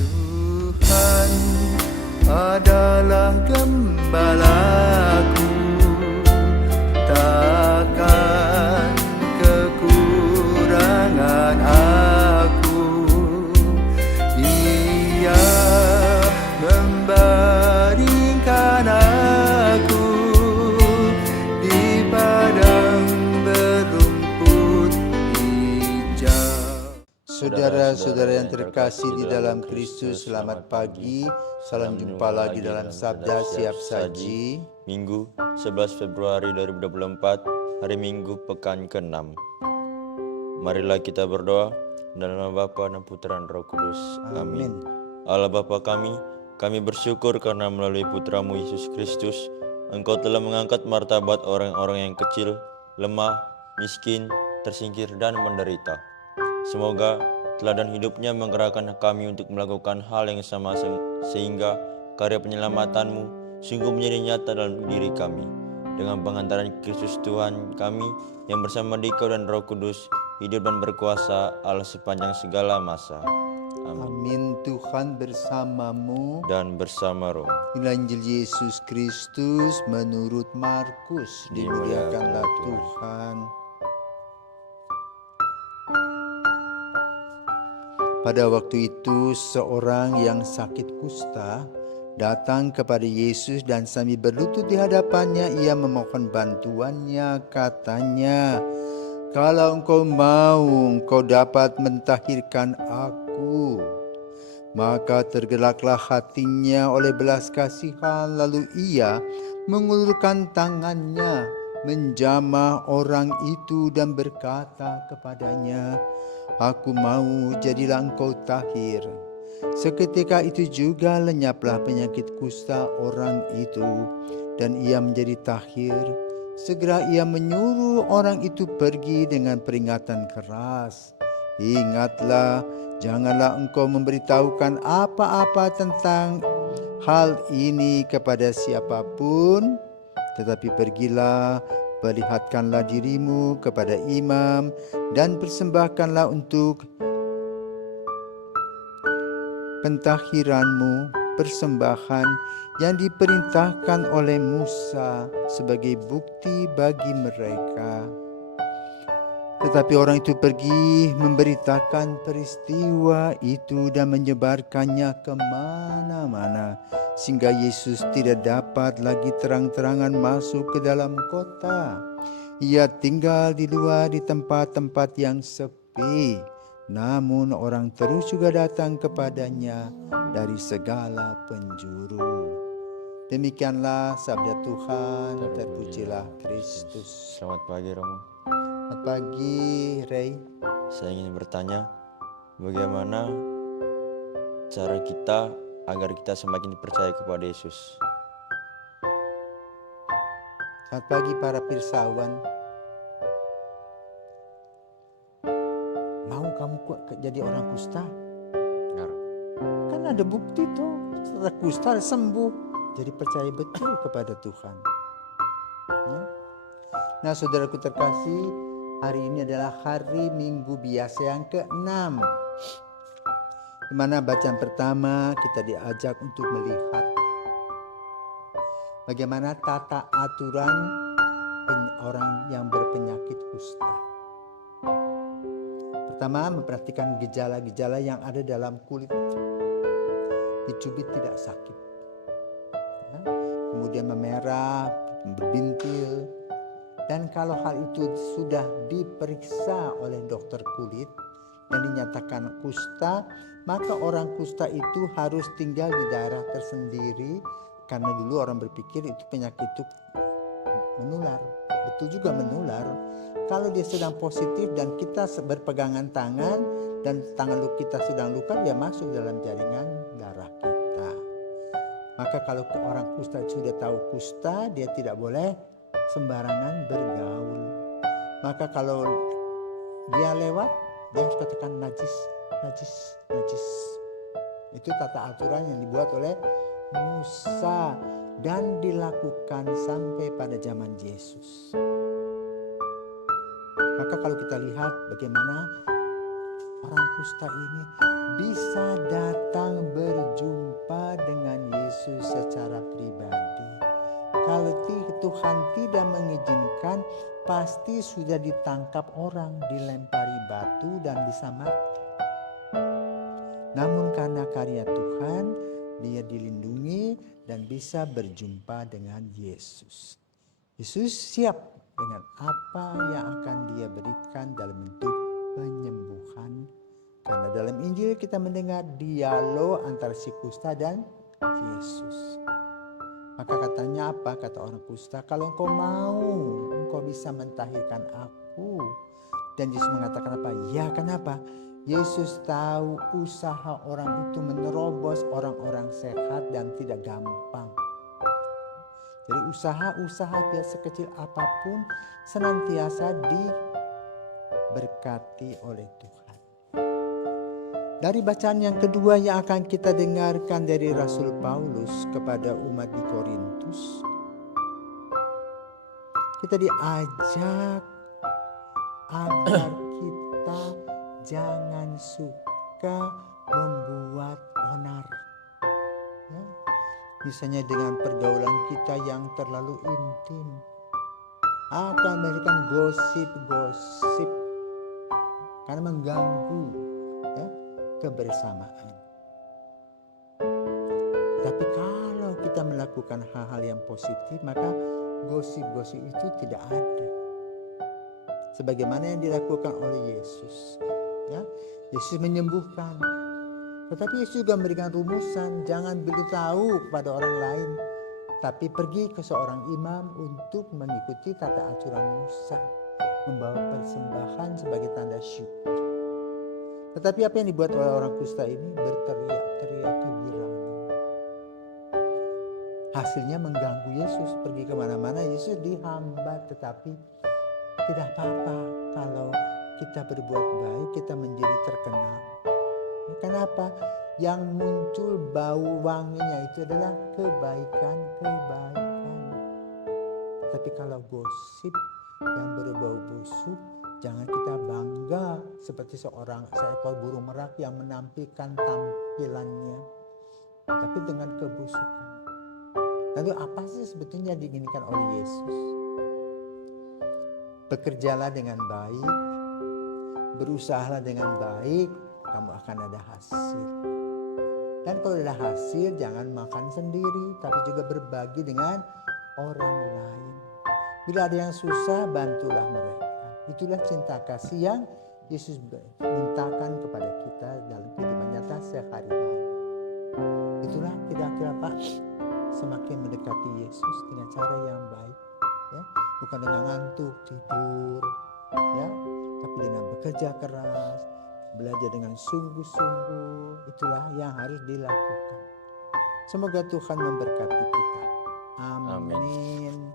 Tuhan adalah gembalaku, takkan kekurangan aku. Dia membaringkan aku di padang berumput hijau. Saudara-saudara yang terkasih di dalam Kristus, selamat pagi. Salam jumpa lagi dalam Sabda Siap Saji. Minggu 11 Februari 2024, hari Minggu pekan ke-6. Marilah kita berdoa dalam nama Bapa dan Putra dan Roh Kudus. Amin. Allah Bapa kami bersyukur karena melalui Putramu Yesus Kristus, Engkau telah mengangkat martabat orang-orang yang kecil, lemah, miskin, tersingkir dan menderita. Semoga teladan hidupnya menggerakkan kami untuk melakukan hal yang sama sehingga karya penyelamatanmu sungguh menjadi nyata dalam diri kami. Dengan pengantaran Kristus Tuhan kami yang bersama Dikau dan Roh Kudus hidup dan berkuasa Allah sepanjang segala masa. Amin. Tuhan bersamamu Dan bersama roh. Inilah Injil Yesus Kristus menurut Markus. Dimuliakanlah Tuhan. Pada waktu itu seorang yang sakit kusta datang kepada Yesus dan sambil berlutut di hadapannya ia memohon bantuannya. Katanya, "Kalau engkau mau, engkau dapat mentahirkan aku." Maka tergeraklah hatinya oleh belas kasihan, lalu ia mengulurkan tangannya, menjamah orang itu dan berkata kepadanya, "Aku mau, jadilah engkau tahir." Seketika itu juga lenyaplah penyakit kusta orang itu dan ia menjadi tahir. Segera ia menyuruh orang itu pergi dengan peringatan keras, "Ingatlah, janganlah engkau memberitahukan apa-apa tentang hal ini kepada siapapun, tetapi pergilah, perlihatkanlah dirimu kepada imam dan persembahkanlah untuk pentahiranmu persembahan yang diperintahkan oleh Musa sebagai bukti bagi mereka." Tetapi orang itu pergi memberitakan peristiwa itu dan menyebarkannya kemana-mana, sehingga Yesus tidak dapat lagi terang-terangan masuk ke dalam kota. Ia tinggal di luar di tempat-tempat yang sepi. Namun orang terus juga datang kepadanya dari segala penjuru. Demikianlah sabda Tuhan. Terpujilah Kristus. Selamat pagi Romo. Selamat pagi Ray. Saya ingin bertanya, bagaimana cara kita agar kita semakin percaya kepada Yesus? Selamat pagi para pirsawan. Mau kamu jadi orang kusta? Kan ada bukti tuh, setelah kusta sembuh. Jadi percaya betul kepada Tuhan. Ya. Nah saudaraku terkasih, hari ini adalah hari Minggu biasa yang ke-6. Di mana bacaan pertama kita diajak untuk melihat bagaimana tata aturan orang yang berpenyakit kusta. Pertama, memperhatikan gejala-gejala yang ada dalam kulit. Dicubit tidak sakit. Ya. Kemudian memerah, berbintil. Dan kalau hal itu sudah diperiksa oleh dokter kulit dan dinyatakan kusta, maka orang kusta itu harus tinggal di daerah tersendiri. Karena dulu orang berpikir itu penyakit itu menular. Betul juga menular. Kalau dia sedang positif dan kita berpegangan tangan dan tangan kita sedang luka, dia masuk dalam jaringan darah kita. Maka kalau orang kusta sudah tahu kusta, dia tidak boleh sembarangan bergaul. Maka kalau dia lewat, dia harus katakan najis, najis, najis. Itu tata aturan yang dibuat oleh Musa dan dilakukan sampai pada zaman Yesus. Maka kalau kita lihat bagaimana orang kusta ini bisa datang pasti sudah ditangkap orang, dilempari batu dan bisa mati. Namun karena karya Tuhan, dia dilindungi dan bisa berjumpa dengan Yesus. Yesus siap dengan apa yang akan dia berikan dalam bentuk penyembuhan. Karena dalam Injil kita mendengar dialog antara si kusta dan Yesus. Maka katanya apa? Kata orang kusta, kalau engkau mau, engkau bisa mentahirkan aku. Dan Yesus mengatakan apa? Ya, kenapa? Yesus tahu usaha orang itu menerobos orang-orang sehat dan tidak gampang. Jadi usaha-usaha biar sekecil apapun senantiasa diberkati oleh Tuhan. Dari bacaan yang kedua yang akan kita dengarkan dari Rasul Paulus kepada umat di Korintus, kita diajak agar kita jangan suka membuat onar. Ya. Misalnya dengan pergaulan kita yang terlalu intim, akan memberikan gosip-gosip karena mengganggu ya, kebersamaan. Tapi kalau kita melakukan hal-hal yang positif, maka gosip-gosip itu tidak ada. Sebagaimana yang dilakukan oleh Yesus. Ya, Yesus menyembuhkan. Tetapi Yesus juga memberikan rumusan, jangan beritahu kepada orang lain, tapi pergi ke seorang imam untuk mengikuti tata aturan Musa, membawa persembahan sebagai tanda syukur. Tetapi apa yang dibuat oleh orang kusta ini? Berteriak-teriak kegirangan. Hasilnya mengganggu Yesus, pergi kemana-mana Yesus dihambat, tetapi tidak apa-apa kalau kita berbuat baik, kita menjadi terkenal. Kenapa? Yang muncul bau wanginya itu adalah kebaikan-kebaikan. Tapi kalau gosip yang berbau busuk, jangan kita bangga seperti seekor burung merak yang menampilkan tampilannya, tapi dengan kebusukan. Lalu apa sih sebetulnya diinginkan oleh Yesus? Bekerjalah dengan baik, berusahalah dengan baik, kamu akan ada hasil. Dan kalau ada hasil, jangan makan sendiri, tapi juga berbagi dengan orang lain. Bila ada yang susah, bantulah mereka. Itulah cinta kasih yang Yesus mintakan kepada kita dalam kehidupan nyata sehari-hari. Itulah kira-kira Pak, semakin mendekati Yesus dengan cara yang baik. Ya, bukan dengan ngantuk tidur, ya, tapi dengan bekerja keras, belajar dengan sungguh-sungguh. Itulah yang harus dilakukan. Semoga Tuhan memberkati kita. Amin.